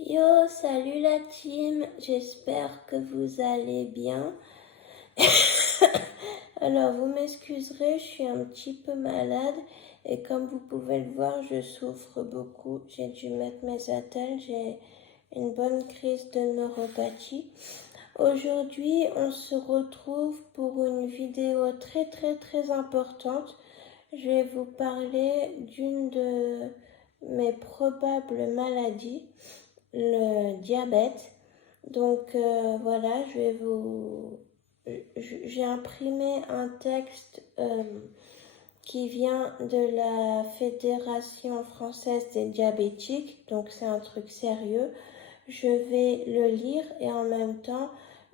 Yo, salut la team, j'espère que vous allez bien. Alors, vous m'excuserez, je suis un petit peu malade et comme vous pouvez le voir, je souffre beaucoup. J'ai dû mettre mes attelles, j'ai une bonne crise de neuropathie. Aujourd'hui, on se retrouve pour une vidéo très importante. Je vais vous parler d'une de mes probables maladies, le diabète. Donc voilà, j'ai imprimé un texte qui vient de la Fédération française des diabétiques, donc c'est un truc sérieux. Je vais le lire et en même temps,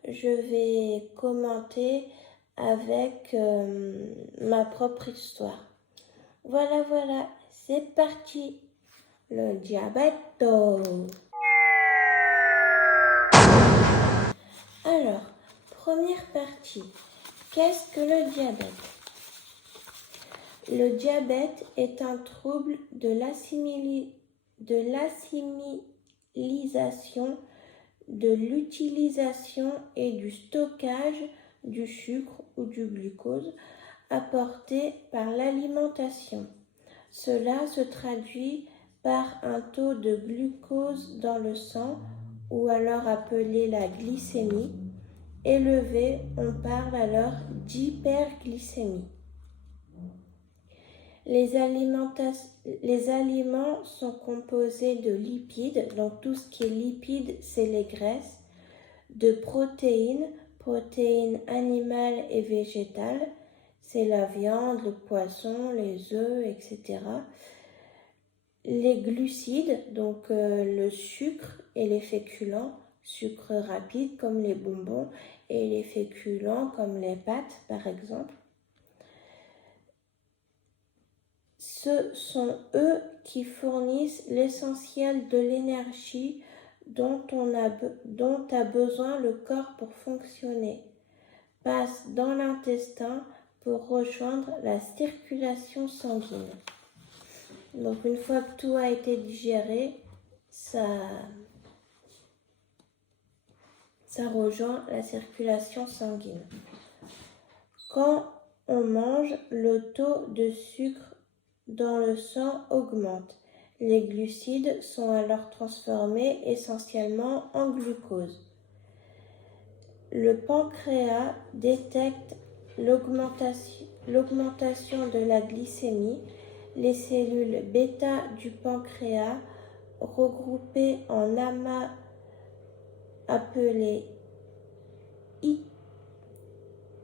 je vais commenter avec ma propre histoire. Voilà, c'est parti. Le diabète. Alors, première partie. Qu'est-ce que le diabète? Le diabète est un trouble de l'assimilation, de l'utilisation et du stockage du sucre ou du glucose apporté par l'alimentation. Cela se traduit par un taux de glucose dans le sang, ou alors appelé la glycémie, élevé, on parle alors d'hyperglycémie. Les aliments sont composés de lipides, donc tout ce qui est lipides, c'est les graisses, de protéines animales et végétales, c'est la viande, le poisson, les œufs, etc. Les glucides, donc le sucre et les féculents, sucre rapide comme les bonbons et les féculents comme les pâtes par exemple. Ce sont eux qui fournissent l'essentiel de l'énergie dont a besoin le corps pour fonctionner, passent dans l'intestin pour rejoindre la circulation sanguine. Donc une fois que tout a été digéré, ça rejoint la circulation sanguine. Quand on mange, le taux de sucre dans le sang augmente. Les glucides sont alors transformés essentiellement en glucose. Le pancréas détecte l'augmentation de la glycémie. Les cellules bêta du pancréas, regroupées en amas appelés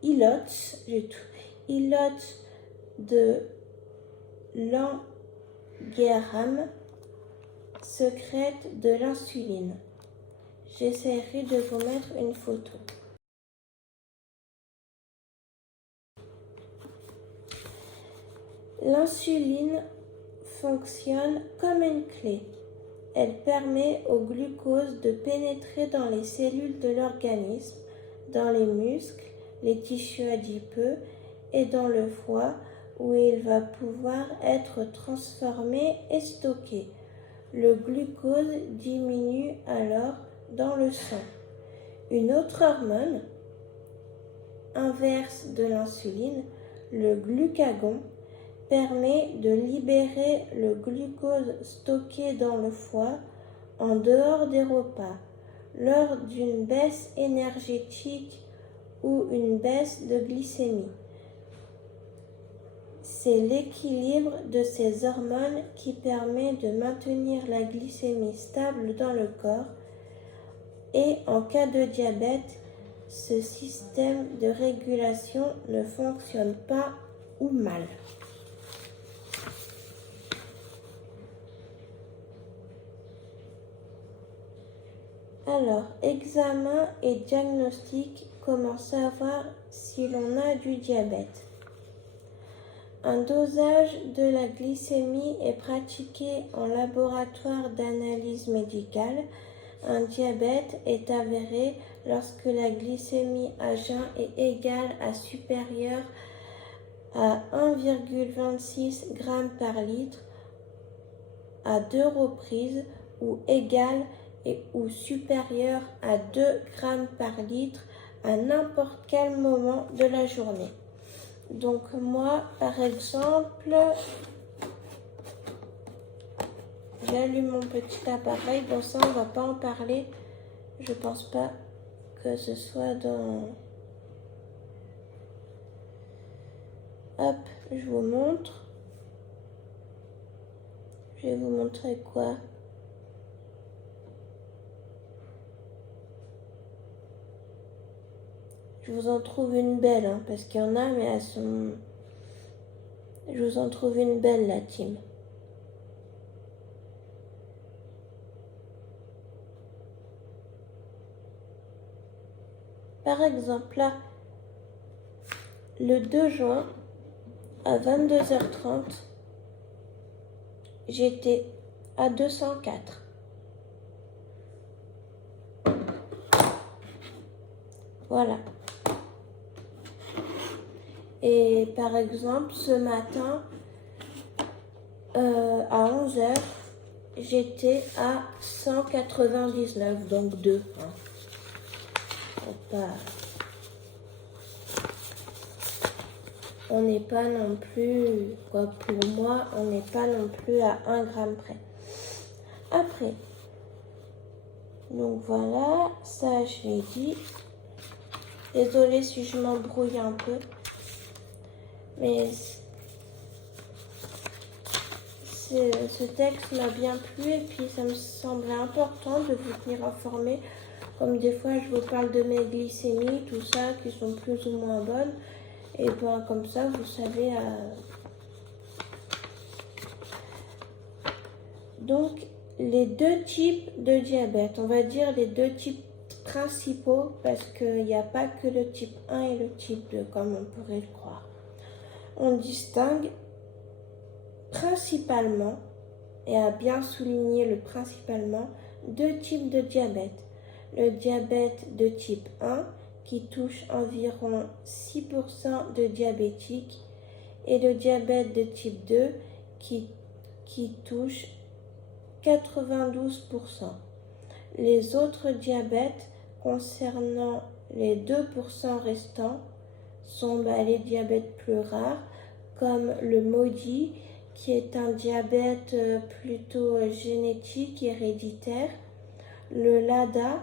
ilotes de Langerhans, sécrètent de l'insuline. J'essaierai de vous mettre une photo. L'insuline fonctionne comme une clé. Elle permet au glucose de pénétrer dans les cellules de l'organisme, dans les muscles, les tissus adipeux et dans le foie où il va pouvoir être transformé et stocké. Le glucose diminue alors dans le sang. Une autre hormone inverse de l'insuline, le glucagon, permet de libérer le glucose stocké dans le foie en dehors des repas, lors d'une baisse énergétique ou une baisse de glycémie. C'est l'équilibre de ces hormones qui permet de maintenir la glycémie stable dans le corps et en cas de diabète, ce système de régulation ne fonctionne pas ou mal. Alors, examen et diagnostic, comment savoir si l'on a du diabète? Un dosage de la glycémie est pratiqué en laboratoire d'analyse médicale. Un diabète est avéré lorsque la glycémie à jeun est égale à supérieure à 1,26 g par litre à 2 reprises ou égale et ou supérieur à 2 grammes par litre à n'importe quel moment de la journée. Donc moi, par exemple, j'allume mon petit appareil. Bon, ça, on va pas en parler. Je pense pas que ce soit dans... Hop, je vous montre. Je vais vous montrer quoi? Je vous en trouve une belle, hein, parce qu'il y en a, mais elles sont... Je vous en trouve une belle, la team. Par exemple, là, le 2 juin, à 22h30, j'étais à 204. Voilà. Et par exemple, ce matin, à 11h, j'étais à 199, donc 2. Hein. On n'est pas non plus, quoi, pour moi, on n'est pas non plus à 1 gramme près. Après, donc voilà, ça je l'ai dit. Désolée si je m'embrouille un peu, mais ce texte m'a bien plu et puis ça me semblait important de vous tenir informé. Comme des fois je vous parle de mes glycémies, tout ça, qui sont plus ou moins bonnes. Et bien comme ça, vous savez... Donc, les 2 types de diabète, on va dire les 2 types principaux, parce qu'il n'y a pas que le type 1 et le type 2, comme on pourrait le croire. On distingue principalement, et à bien souligner le principalement, 2 types de diabète. Le diabète de type 1, qui touche environ 6% de diabétiques, et le diabète de type 2, qui touche 92%. Les autres diabètes concernant les 2% restants sont les diabètes plus rares, comme le MODY, qui est un diabète plutôt génétique, héréditaire, le LADA.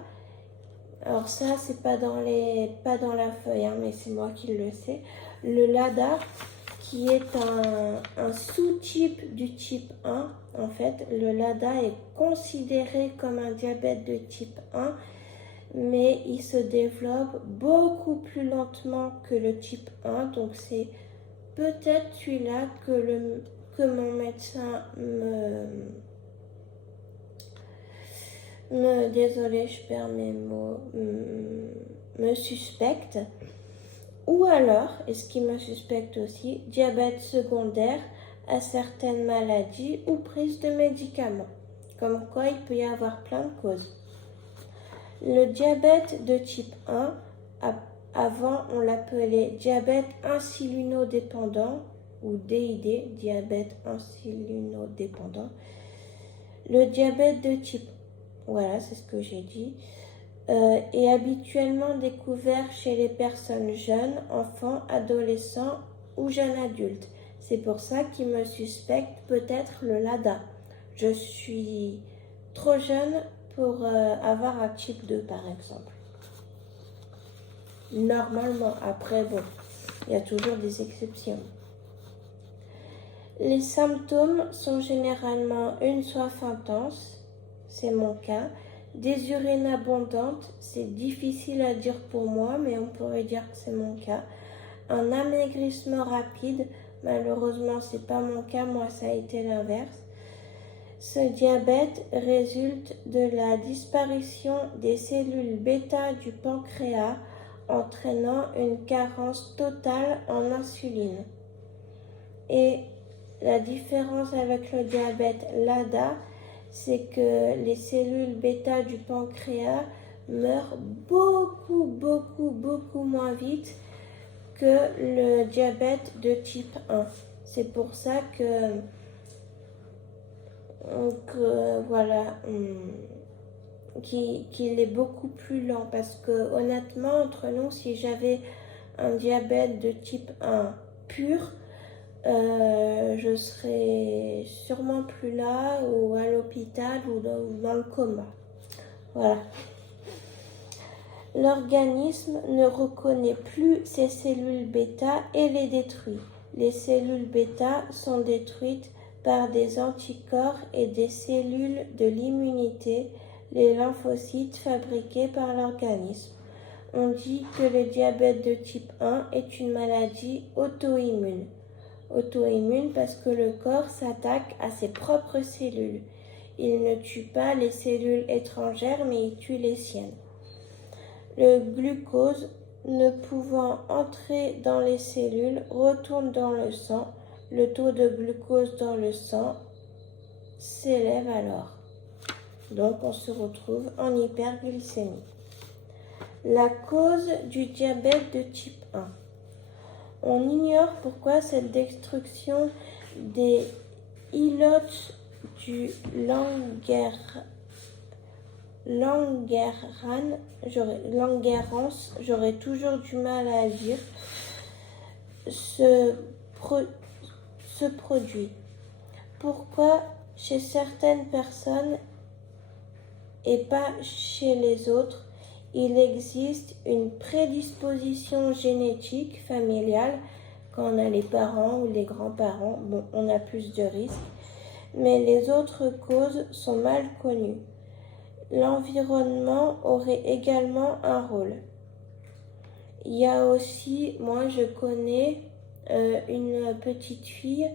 Alors ça, c'est pas dans la feuille, hein, mais c'est moi qui le sais. Le LADA, qui est un sous-type du type 1. En fait, le LADA est considéré comme un diabète de type 1, mais il se développe beaucoup plus lentement que le type 1. Donc c'est peut-être celui-là que mon médecin désolé, je perds mes mots, me suspecte. Ou alors, et ce qui me suspecte aussi, diabète secondaire à certaines maladies ou prise de médicaments. Comme quoi, il peut y avoir plein de causes. Le diabète de type 1, avant on l'appelait diabète insulinodépendant ou DID, diabète insulinodépendant. Le diabète de type, voilà, c'est ce que j'ai dit, est habituellement découvert chez les personnes jeunes, enfants, adolescents ou jeunes adultes. C'est pour ça qu'ils me suspectent peut-être le LADA. Je suis trop jeune pour avoir un type 2 par exemple. Normalement, après, bon, il y a toujours des exceptions. Les symptômes sont généralement une soif intense, c'est mon cas. Des urines abondantes, c'est difficile à dire pour moi, mais on pourrait dire que c'est mon cas. Un amaigrissement rapide, malheureusement c'est pas mon cas, moi ça a été l'inverse. Ce diabète résulte de la disparition des cellules bêta du pancréas, entraînant une carence totale en insuline. Et la différence avec le diabète LADA, c'est que les cellules bêta du pancréas meurent beaucoup moins vite que le diabète de type 1. C'est pour ça que voilà, qu'il est beaucoup plus lent. Parce que honnêtement, entre nous, si j'avais un diabète de type 1 pur, je serais sûrement plus là ou à l'hôpital ou dans le coma. Voilà. L'organisme ne reconnaît plus ces cellules bêta et les détruit. Les cellules bêta sont détruites par des anticorps et des cellules de l'immunité, les lymphocytes fabriqués par l'organisme. On dit que le diabète de type 1 est une maladie auto-immune. Auto-immune parce que le corps s'attaque à ses propres cellules. Il ne tue pas les cellules étrangères, mais il tue les siennes. Le glucose, ne pouvant entrer dans les cellules, retourne dans le sang. Le taux de glucose dans le sang s'élève alors. Donc on se retrouve en hyperglycémie. La cause du diabète de type 1. On ignore pourquoi cette destruction des ilotes du Langerhans, j'aurais toujours du mal à le dire, se produit. Pourquoi chez certaines personnes et pas chez les autres, il existe une prédisposition génétique familiale quand on a les parents ou les grands-parents, bon, on a plus de risques, mais les autres causes sont mal connues. L'environnement aurait également un rôle. Il y a aussi, moi je connais une petite fille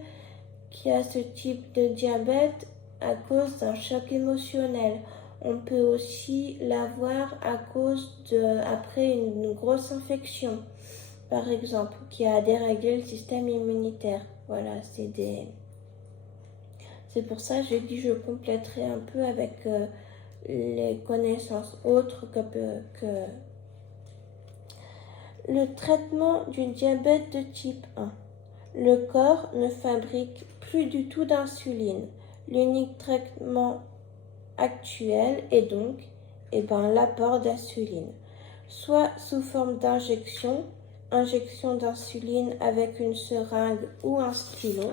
qui a ce type de diabète à cause d'un choc émotionnel. On peut aussi l'avoir à cause après une grosse infection, par exemple, qui a déréglé le système immunitaire. Voilà, c'est pour ça que j'ai dit je compléterai un peu avec les connaissances autres que le traitement du diabète de type 1. Le corps ne fabrique plus du tout d'insuline. L'unique traitement actuel est donc l'apport d'insuline, soit sous forme d'injection, injection d'insuline avec une seringue ou un stylo,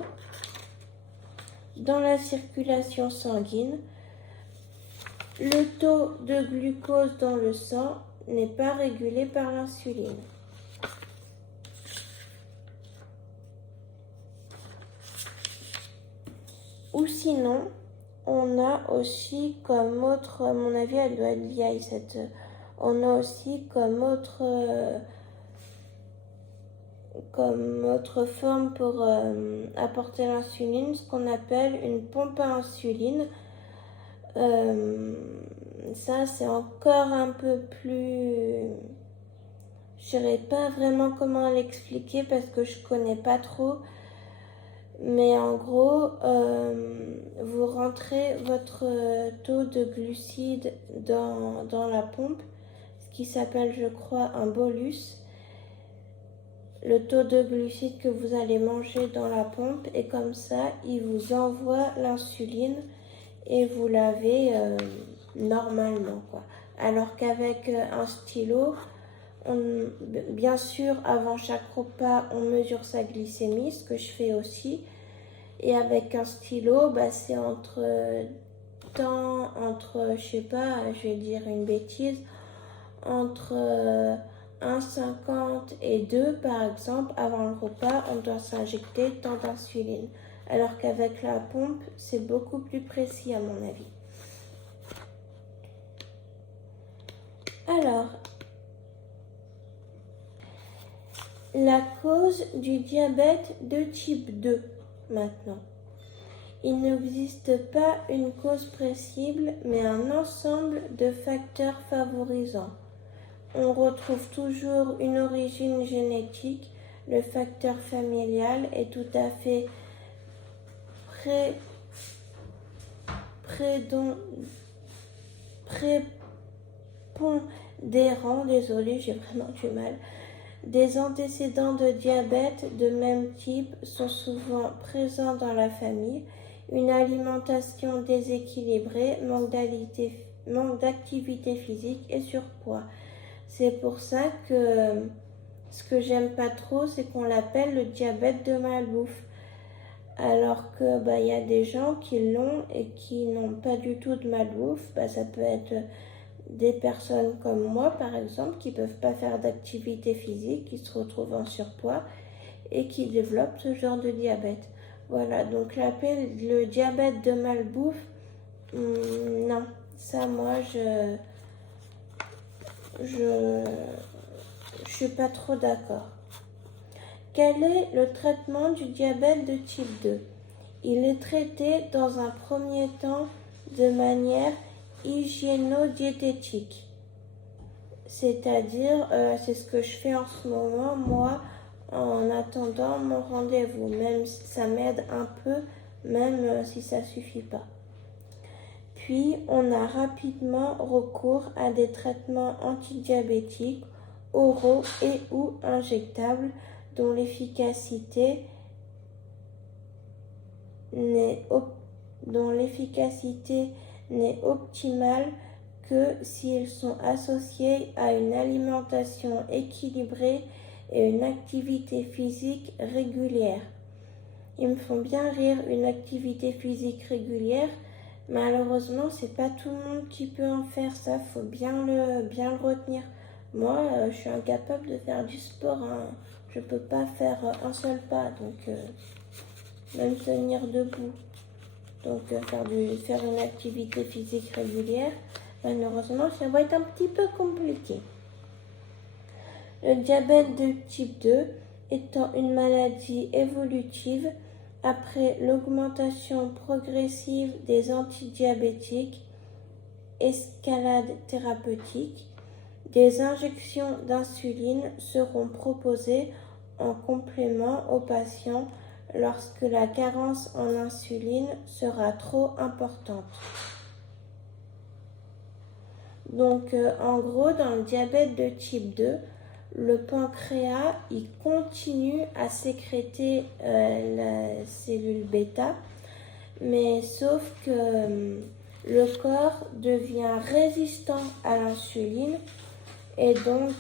dans la circulation sanguine. Le taux de glucose dans le sang n'est pas régulé par l'insuline. Ou sinon, on a aussi comme autre, à mon avis, elle doit être vieille cette. On a aussi comme autre forme pour apporter l'insuline, ce qu'on appelle une pompe à insuline. Ça, c'est encore un peu plus. Je ne saurais pas vraiment comment l'expliquer parce que je ne connais pas trop. Mais en gros, vous rentrez votre taux de glucides dans la pompe, ce qui s'appelle, je crois, un bolus. Le taux de glucides que vous allez manger dans la pompe, et comme ça, il vous envoie l'insuline et vous l'avez normalement, quoi. Alors qu'avec un stylo, bien sûr, avant chaque repas, on mesure sa glycémie, ce que je fais aussi. Et avec un stylo, c'est je sais pas, je vais dire une bêtise, entre 1,50 et 2, par exemple, avant le repas, on doit s'injecter tant d'insuline. Alors qu'avec la pompe, c'est beaucoup plus précis à mon avis. Alors, la cause du diabète de type 2, maintenant. Il n'existe pas une cause précise, mais un ensemble de facteurs favorisants. On retrouve toujours une origine génétique. Le facteur familial est tout à fait prépondérant, désolé, j'ai vraiment du mal. Des antécédents de diabète de même type sont souvent présents dans la famille. Une alimentation déséquilibrée, manque manque d'activité physique et surpoids. C'est pour ça que ce que j'aime pas trop, c'est qu'on l'appelle le diabète de malbouffe. Alors que y a des gens qui l'ont et qui n'ont pas du tout de malbouffe. Ça peut être des personnes comme moi, par exemple, qui ne peuvent pas faire d'activité physique, qui se retrouvent en surpoids et qui développent ce genre de diabète. Voilà, donc l'appeler le diabète de malbouffe, non, ça moi je suis pas trop d'accord. Quel est le traitement du diabète de type 2? Il est traité dans un premier temps de manière hygiéno-diététique. C'est-à-dire, c'est ce que je fais en ce moment, moi, en attendant mon rendez-vous. Même si ça m'aide un peu, même si ça ne suffit pas. Puis, on a rapidement recours à des traitements antidiabétiques, oraux et ou injectables, dont l'efficacité n'est optimale que s'ils sont associés à une alimentation équilibrée et une activité physique régulière. Ils me font bien rire, une activité physique régulière. Malheureusement, c'est pas tout le monde qui peut en faire ça, faut bien le retenir. Moi, je suis incapable de faire du sport, hein. Je peux pas faire un seul pas, donc même tenir debout. Donc faire une activité physique régulière, malheureusement, ça va être un petit peu compliqué. Le diabète de type 2 étant une maladie évolutive, après l'augmentation progressive des antidiabétiques, escalade thérapeutique, des injections d'insuline seront proposées en complément aux patients lorsque la carence en insuline sera trop importante. Donc en gros, dans le diabète de type 2, le pancréas il continue à sécréter la cellule bêta, mais sauf que le corps devient résistant à l'insuline et donc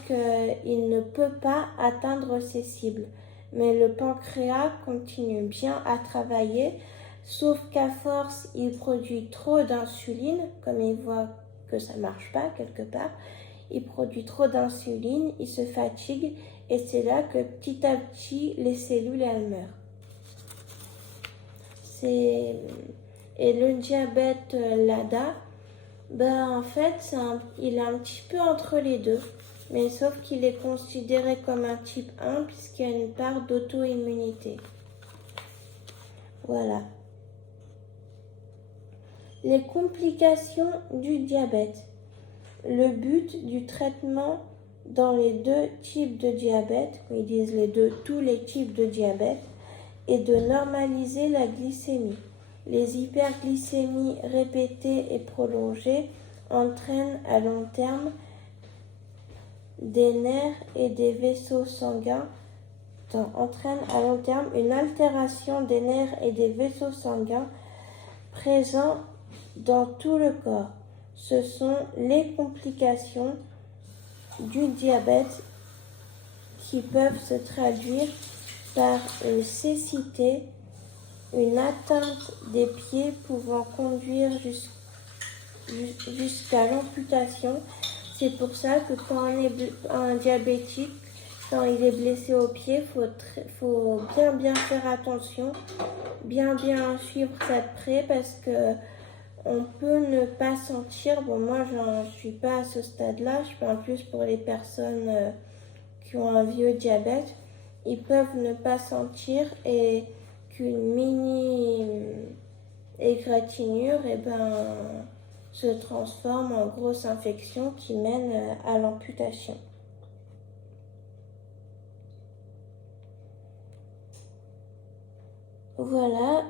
il ne peut pas atteindre ses cibles. Mais le pancréas continue bien à travailler, sauf qu'à force, il produit trop d'insuline, comme il voit que ça ne marche pas quelque part. Il produit trop d'insuline, il se fatigue, et c'est là que petit à petit, les cellules, elles meurent. Et le diabète LADA, en fait, il est un petit peu entre les deux. Mais sauf qu'il est considéré comme un type 1 puisqu'il y a une part d'auto-immunité. Voilà. Les complications du diabète. Le but du traitement dans les deux types de diabète, ils disent tous les types de diabète, est de normaliser la glycémie. Les hyperglycémies répétées et prolongées entraînent à long terme des nerfs et des vaisseaux sanguins une altération des nerfs et des vaisseaux sanguins présents dans tout le corps. Ce sont les complications du diabète qui peuvent se traduire par une cécité, une atteinte des pieds pouvant conduire jusqu'à l'amputation. C'est pour ça que quand un diabétique, quand il est blessé au pied, faut bien faire attention, bien suivre ça de près parce que on peut ne pas sentir. Bon, moi, je suis pas à ce stade-là. Je parle plus pour les personnes qui ont un vieux diabète. Ils peuvent ne pas sentir et qu'une mini égratignure, se transforme en grosse infection qui mène à l'amputation. Voilà,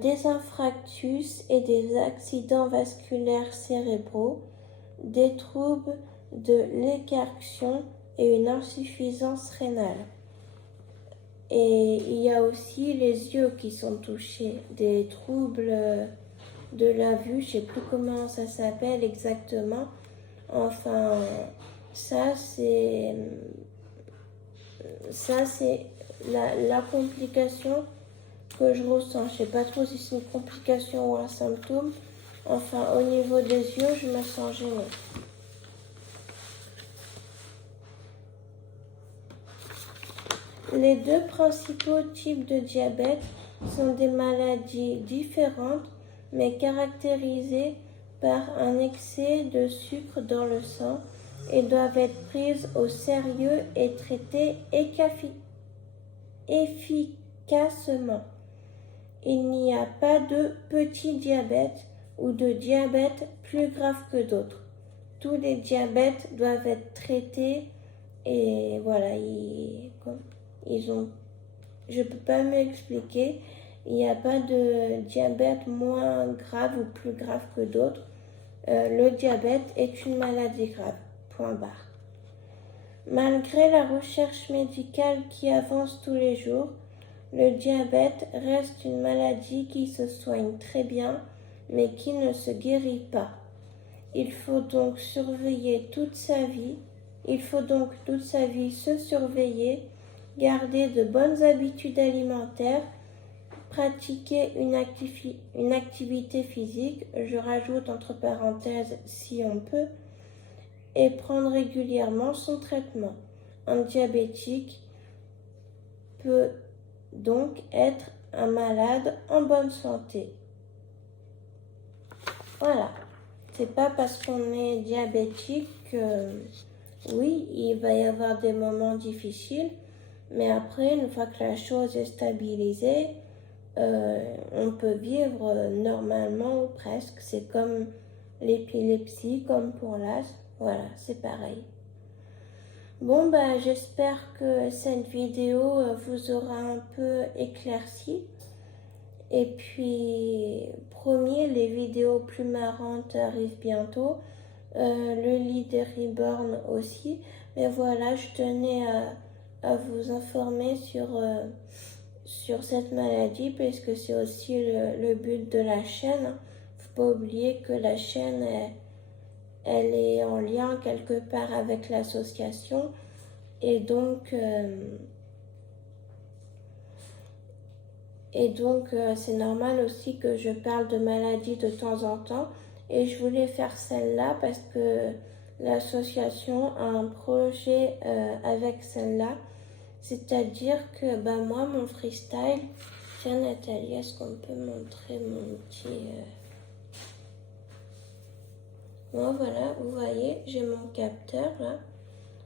des infarctus et des accidents vasculaires cérébraux, des troubles de l'écarction et une insuffisance rénale. Et il y a aussi les yeux qui sont touchés, des troubles de la vue, je sais plus comment ça s'appelle exactement. Enfin, ça c'est la complication que je ressens. Je sais pas trop si c'est une complication ou un symptôme. Enfin, au niveau des yeux, je me sens gênée. Les deux principaux types de diabète sont des maladies différentes, mais caractérisées par un excès de sucre dans le sang et doivent être prises au sérieux et traitées efficacement. Il n'y a pas de petit diabète ou de diabète plus grave que d'autres. Tous les diabètes doivent être traités et voilà, je ne peux pas m'expliquer. Il n'y a pas de diabète moins grave ou plus grave que d'autres. Le diabète est une maladie grave. Point barre. Malgré la recherche médicale qui avance tous les jours, le diabète reste une maladie qui se soigne très bien, mais qui ne se guérit pas. Il faut donc toute sa vie se surveiller, garder de bonnes habitudes alimentaires, pratiquer une activité physique, je rajoute entre parenthèses si on peut, et prendre régulièrement son traitement. Un diabétique peut donc être un malade en bonne santé. Voilà. C'est pas parce qu'on est diabétique que, oui, il va y avoir des moments difficiles, mais après, une fois que la chose est stabilisée, on peut vivre normalement ou presque. C'est comme l'épilepsie, comme pour l'asthme. Voilà, c'est pareil. Bon, j'espère que cette vidéo vous aura un peu éclairci. Et puis, promis, les vidéos plus marrantes arrivent bientôt. Le lit des Reborn aussi. Mais voilà, je tenais à vous informer sur cette maladie parce que c'est aussi le but de la chaîne. Faut pas oublier que la chaîne, elle est en lien quelque part avec l'association. Et donc, c'est normal aussi que je parle de maladies de temps en temps. Et je voulais faire celle-là parce que l'association a un projet avec celle-là. C'est-à-dire que moi, mon freestyle... Tiens Nathalie, est-ce qu'on peut montrer mon petit... Moi, voilà, vous voyez, j'ai mon capteur là.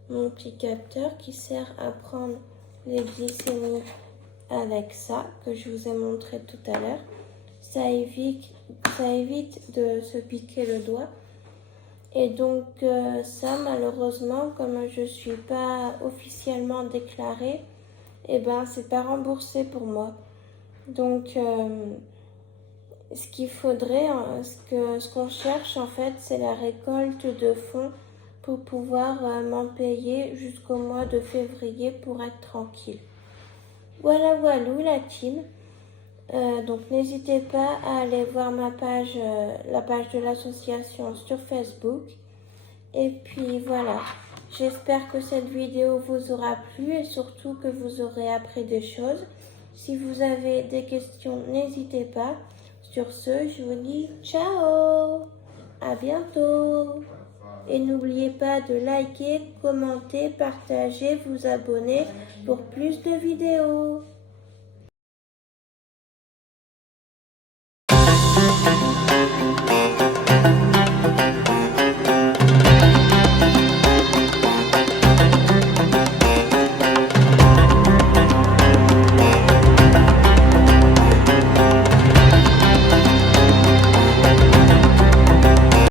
Mon petit capteur qui sert à prendre les glycémies avec ça, que je vous ai montré tout à l'heure. Ça évite de se piquer le doigt. Et donc ça, malheureusement, comme je ne suis pas officiellement déclarée, c'est pas remboursé pour moi. Donc ce qu'il faudrait, ce qu'on cherche en fait, c'est la récolte de fonds pour pouvoir m'en payer jusqu'au mois de février pour être tranquille. Voilà, la team. Donc n'hésitez pas à aller voir ma page, la page de l'association sur Facebook. Et puis voilà, j'espère que cette vidéo vous aura plu et surtout que vous aurez appris des choses. Si vous avez des questions, n'hésitez pas. Sur ce, je vous dis ciao, à bientôt. Et n'oubliez pas de liker, commenter, partager, vous abonner pour plus de vidéos.